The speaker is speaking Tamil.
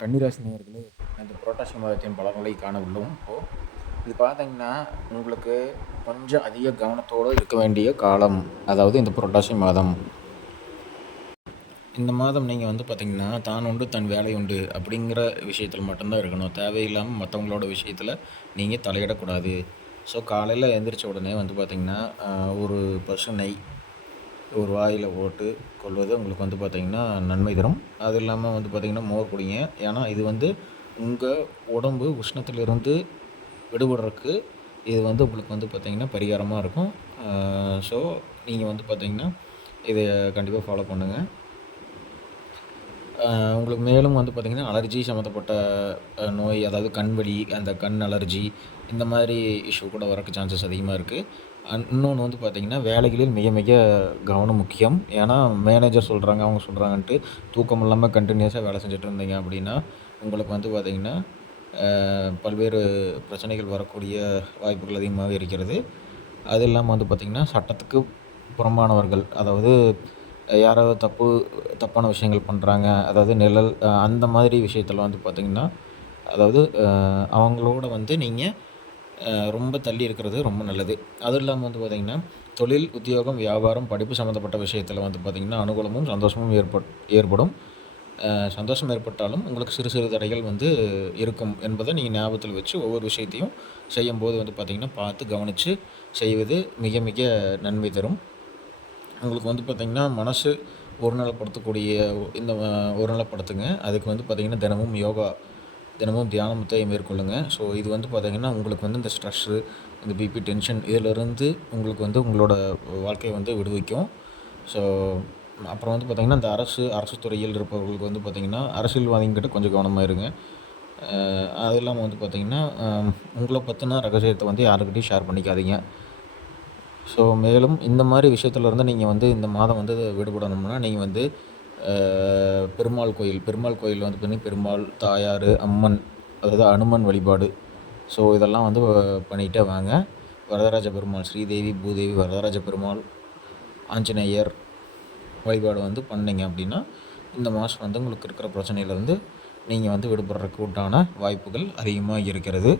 கன்னிராசி நேயர்களே, இந்த புரட்டாசி மாதத்தின் பலன்களை காண உள்ளோம். இது பார்த்தீங்கன்னா, உங்களுக்கு கொஞ்சம் அதிக கவனத்தோடு இருக்க வேண்டிய காலம். அதாவது இந்த புரட்டாசி மாதம். இந்த மாதம் நீங்கள் வந்து பார்த்தீங்கன்னா, தான் உண்டு தன் வேலை உண்டு அப்படிங்கிற விஷயத்தில் மட்டும்தான் இருக்கணும். தேவையில்லாமல் மற்றவங்களோட விஷயத்தில் நீங்கள் தலையிடக்கூடாது. ஸோ காலையில் எழுந்திரிச்ச உடனே வந்து பார்த்திங்கன்னா, ஒரு பசு நெய் ஒரு வாயில் போட்டு கொள்வது உங்களுக்கு வந்து பார்த்திங்கன்னா நன்மை தரும். அது இல்லாமல் வந்து பார்த்திங்கன்னா மோர் குடிங்க. ஏன்னா இது வந்து உங்கள் உடம்பு உஷ்ணத்திலிருந்து விடுபடுறதுக்கு இது வந்து உங்களுக்கு வந்து பார்த்திங்கன்னா பரிகாரமாக இருக்கும். ஸோ நீங்கள் வந்து பார்த்திங்கன்னா இதை கண்டிப்பாக ஃபாலோ பண்ணுங்கள். உங்களுக்கு மேலும் வந்து பார்த்திங்கன்னா அலர்ஜி சம்மந்தப்பட்ட நோய், அதாவது கண் வலி, அந்த கண் அலர்ஜி இந்த மாதிரி இஷ்யூ கூட வரக்கு சான்சஸ் அதிகமாக இருக்குது. இன்னொன்று வந்து பார்த்திங்கன்னா வேலைகளில் மிக மிக கவனம் முக்கியம். ஏன்னா மேனேஜர் சொல்கிறாங்க, அவங்க சொல்கிறாங்கன்ட்டு தூக்கம் இல்லாமல் கண்டினியூஸாக வேலை செஞ்சுட்டு இருந்தீங்க அப்படின்னா உங்களுக்கு வந்து பார்த்திங்கன்னா பல்வேறு பிரச்சனைகள் வரக்கூடிய வாய்ப்புகள் அதிகமாக இருக்கிறது. அது இல்லாமல் வந்து பார்த்திங்கன்னா சட்டத்துக்கு புறம்பானவர்கள், அதாவது யாராவது தப்பான விஷயங்கள் பண்ணுறாங்க, அதாவது நிழல் அந்த மாதிரி விஷயத்தில் வந்து பார்த்திங்கன்னா, அதாவது அவங்களோட வந்து நீங்கள் ரொம்ப தள்ளி இருக்கிறது ரொம்ப நல்லது. அதுவும் இல்லாமல் வந்து பார்த்திங்கன்னா தொழில், உத்தியோகம், வியாபாரம், படிப்பு சம்மந்தப்பட்ட விஷயத்தில் வந்து பார்த்திங்கன்னா அனுகூலமும் சந்தோஷமும் ஏற்படும். சந்தோஷம் ஏற்பட்டாலும் உங்களுக்கு சிறு சிறு தடைகள் வந்து இருக்கும் என்பதை நீங்கள் ஞாபகத்தில் வச்சு ஒவ்வொரு விஷயத்தையும் செய்யும்போது வந்து பார்த்திங்கன்னா பார்த்து கவனித்து செய்வது மிக மிக நன்மை தரும். உங்களுக்கு வந்து பார்த்திங்கன்னா மனசு ஒருநிலைப்படுத்தக்கூடிய இந்த ஒருநிலைப்படுத்துங்க. அதுக்கு வந்து பார்த்திங்கன்னா தினமும் தியானத்தை மேற்கொள்ளுங்கள். ஸோ இது வந்து பார்த்திங்கன்னா உங்களுக்கு வந்து இந்த ஸ்ட்ரெஸ்ஸு, இந்த பிபி, டென்ஷன் இதிலிருந்து உங்களுக்கு வந்து உங்களோட வாழ்க்கையை வந்து விடுவிக்கும். ஸோ அப்புறம் வந்து பார்த்திங்கன்னா இந்த அரசு துறையில் இருப்பவர்களுக்கு வந்து பார்த்திங்கன்னா அரசியல்வாதிங்கிட்ட கொஞ்சம் கவனமாக இருங்க. அது இல்லாமல் வந்து பார்த்திங்கன்னா உங்களை பற்றின ரகசியத்தை வந்து யாருக்கிட்டையும் ஷேர் பண்ணிக்காதீங்க. ஸோ மேலும் இந்த மாதிரி விஷயத்துலேருந்து நீங்கள் வந்து இந்த மாதம் வந்து விடுபடணும்னா நீங்கள் வந்து பெருமாள் கோயில் வந்து பார்த்திங்கன்னா பெருமாள், தாயார், அம்மன், அதாவது அனுமன் வழிபாடு. ஸோ இதெல்லாம் வந்து பண்ணிகிட்டே வாங்க. வரதராஜ பெருமாள், ஸ்ரீதேவி, பூதேவி, வரதராஜ பெருமாள், ஆஞ்சநேயர் வழிபாடு வந்து பண்ணிங்க அப்படின்னா இந்த மாதம் வந்து உங்களுக்கு இருக்கிற பிரச்சனையிலேருந்து நீங்கள் வந்து விடுபடுறதுக்கு உண்டான வாய்ப்புகள் அதிகமாக இருக்கிறது.